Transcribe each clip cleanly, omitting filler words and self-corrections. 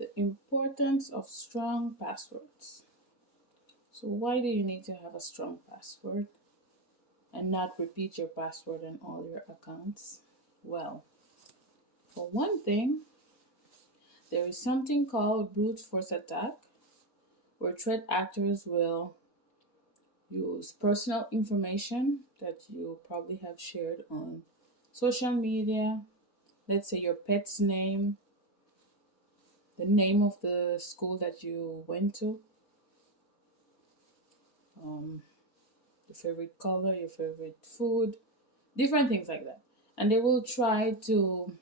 The importance of strong passwords. So, why do you need to have a strong password and not repeat your password in all your accounts? Well, for one thing, there is something called brute force attack, where threat actors will use personal information that you probably have shared on social media. Let's say your pet's name, the name of the school that you went to, um, your favorite color, your favorite food, different things like that. And they will try to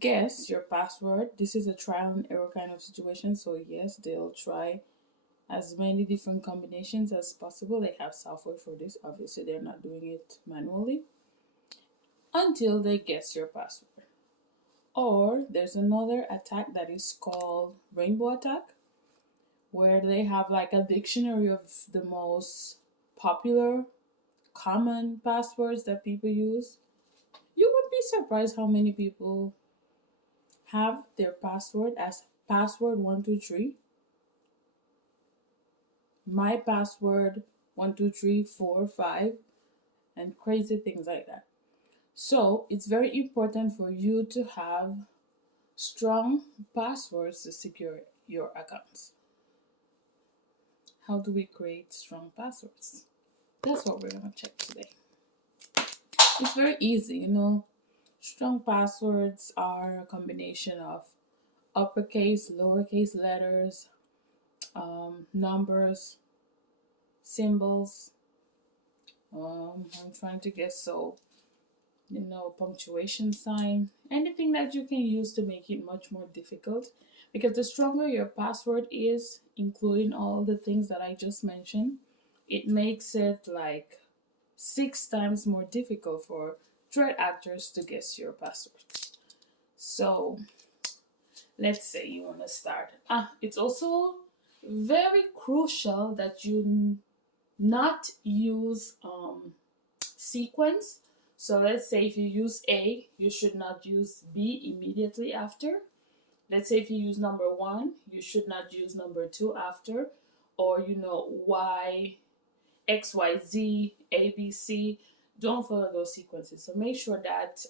guess your password. This is a trial and error kind of situation. So yes, they'll try as many different combinations as possible. They have software for this. Obviously, they're not doing it manually until they guess your password. Or there's another attack that is called rainbow attack, where they have like a dictionary of the most popular common passwords that people use. You would be surprised how many people have their password as password 123, my password 12345, and crazy things like that. So it's very important for you to have strong passwords to secure your accounts. How do we create strong passwords? That's what we're going to check today. It's very easy, you know. Strong passwords are a combination of uppercase, lowercase letters, numbers, symbols. I'm trying to guess, so punctuation sign, anything that you can use to make it much more difficult. Because the stronger your password is, including all the things that I just mentioned, it makes it like 6 times more difficult for threat actors to guess your password. So let's say you want to start. It's also very crucial that you not use sequence. So let's say if you use A, you should not use B immediately after. Let's say if you use number 1, you should not use number 2 after. Or Y, X, Y, Z, A, B, C. Don't follow those sequences. So make sure that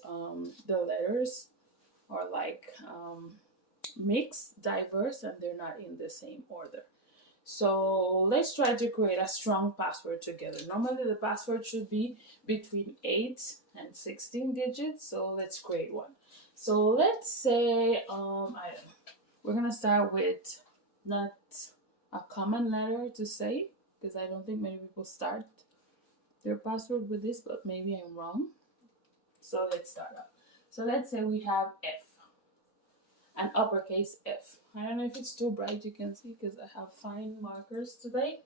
the letters are like mixed, diverse, and they're not in the same order. So let's try to create a strong password together. Normally the password should be between 8 and 16 digits. So let's create one. So let's say we're gonna start with not a common letter to say, because I don't think many people start their password with this, but maybe I'm wrong. So let's start up. So let's say we have F, an uppercase F. I don't know if it's too bright, you can see, because I have fine markers today.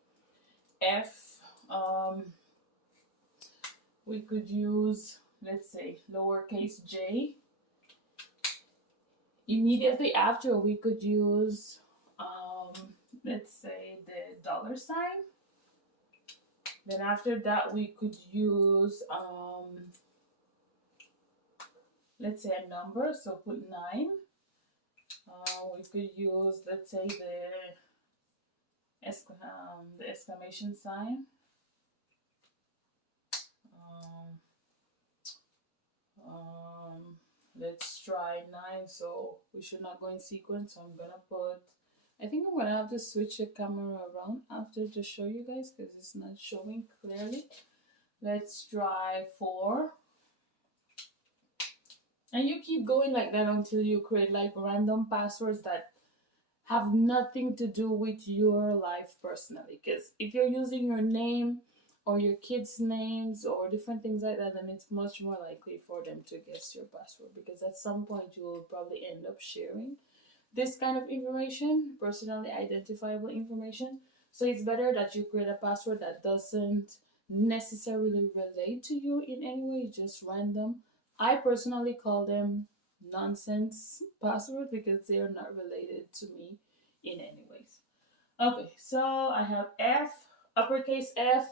F. We could use, let's say, lowercase j. Immediately after, we could use, let's say, the dollar sign. Then after that, we could use, let's say, a number. So put 9. We could use, let's say, the exclamation sign. Let's try 9. So we should not go in sequence. So I'm gonna put. I think I'm gonna have to switch the camera around after to show you guys because it's not showing clearly. Let's try 4. And you keep going like that until you create like random passwords that have nothing to do with your life personally. Because if you're using your name or your kids' names or different things like that, then it's much more likely for them to guess your password. Because at some point you will probably end up sharing this kind of information, personally identifiable information. So it's better that you create a password that doesn't necessarily relate to you in any way, just random. I personally call them nonsense password because they are not related to me in any ways. Okay, so I have F, uppercase F,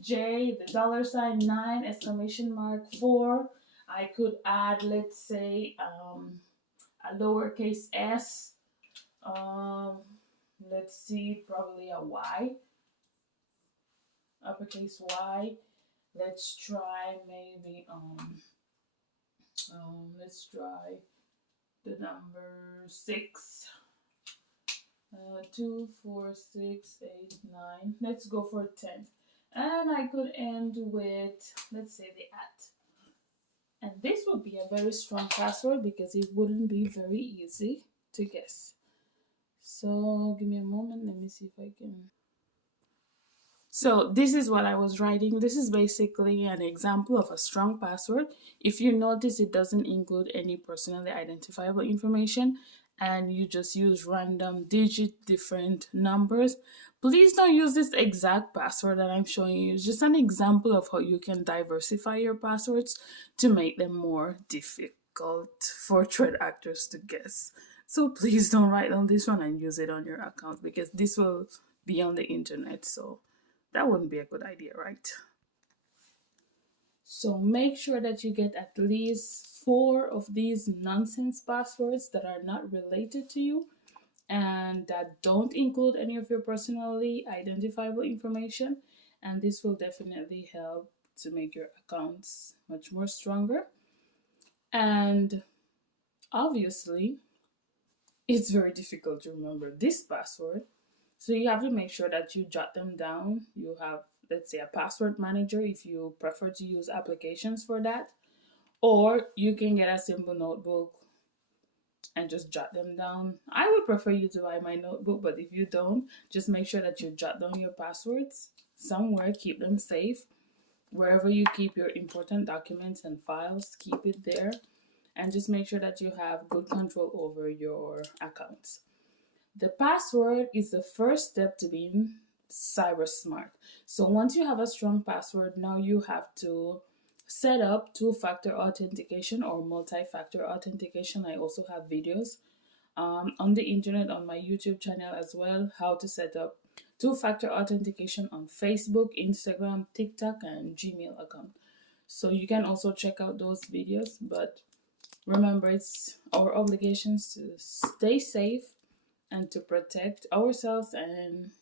J, the dollar sign, 9, exclamation mark, 4. I could add, let's say, a a lowercase s. Um, let's see, probably a y, uppercase Y. Let's try maybe let's try the number 6. 2, 4, 6, 8, 9. Let's go for 10. And I could end with, let's say, the at. And this would be a very strong password because it wouldn't be very easy to guess. So give me a moment. Let me see if I can. So this is what I was writing. This is basically an example of a strong password. If you notice, it doesn't include any personally identifiable information and you just use random digit, different numbers. Please don't use this exact password that I'm showing you. It's just an example of how you can diversify your passwords to make them more difficult for threat actors to guess. So please don't write down this one and use it on your account because this will be on the internet. So that wouldn't be a good idea, right? So make sure that you get at least 4 of these nonsense passwords that are not related to you and that don't include any of your personally identifiable information. And this will definitely help to make your accounts much more stronger. And obviously, it's very difficult to remember this password. So you have to make sure that you jot them down. You have, let's say, a password manager if you prefer to use applications for that. Or you can get a simple notebook and just jot them down. I would prefer you to buy my notebook, but if you don't, just make sure that you jot down your passwords somewhere, keep them safe. Wherever you keep your important documents and files, keep it there. And just make sure that you have good control over your accounts. The password is the first step to being cyber smart. So once you have a strong password, now you have to set up two-factor authentication or multi-factor authentication. I also have videos on the internet on my YouTube channel as well, how to set up two-factor authentication on Facebook, Instagram, TikTok, and Gmail account. So you can also check out those videos, but remember, it's our obligations to stay safe and to protect ourselves and,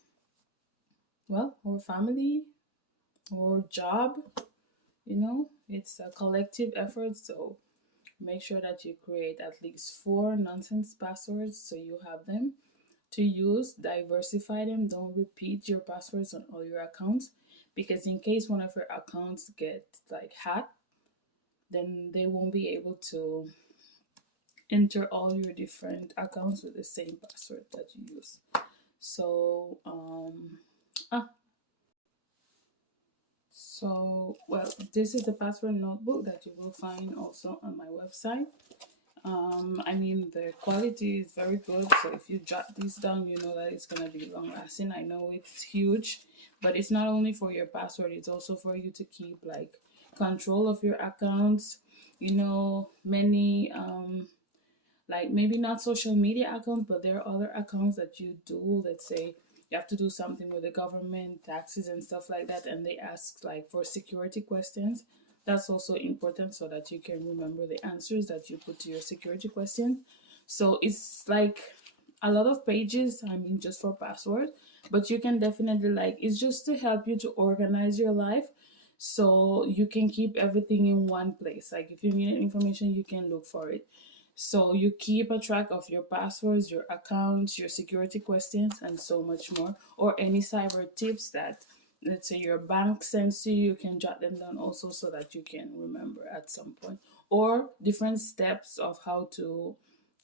well, our family, our job. It's a collective effort. So make sure that you create at least 4 nonsense passwords so you have them to use. Diversify them. Don't repeat your passwords on all your accounts because in case one of your accounts get like hacked, then they won't be able to enter all your different accounts with the same password that you use. So well, this is the password notebook that you will find also on my website. I mean, the quality is very good, so if you jot these down, you know that it's gonna be long lasting. I know it's huge, but it's not only for your password, it's also for you to keep like control of your accounts. Many like maybe not social media accounts, but there are other accounts that you do. Let's say you have to do something with the government, taxes and stuff like that, and they ask like for security questions. That's also important so that you can remember the answers that you put to your security questions. So it's like a lot of pages, I mean, just for password, but you can definitely it's just to help you to organize your life so you can keep everything in one place. Like if you need information, you can look for it. So you keep a track of your passwords, your accounts, your security questions, and so much more. Or any cyber tips that, let's say, your bank sends to you, you can jot them down also so that you can remember at some point. Or different steps of how to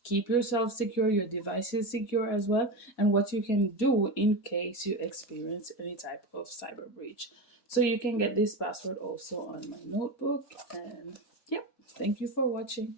keep yourself secure, your devices secure as well, and what you can do in case you experience any type of cyber breach. So you can get this password also on my notebook. And yep, thank you for watching.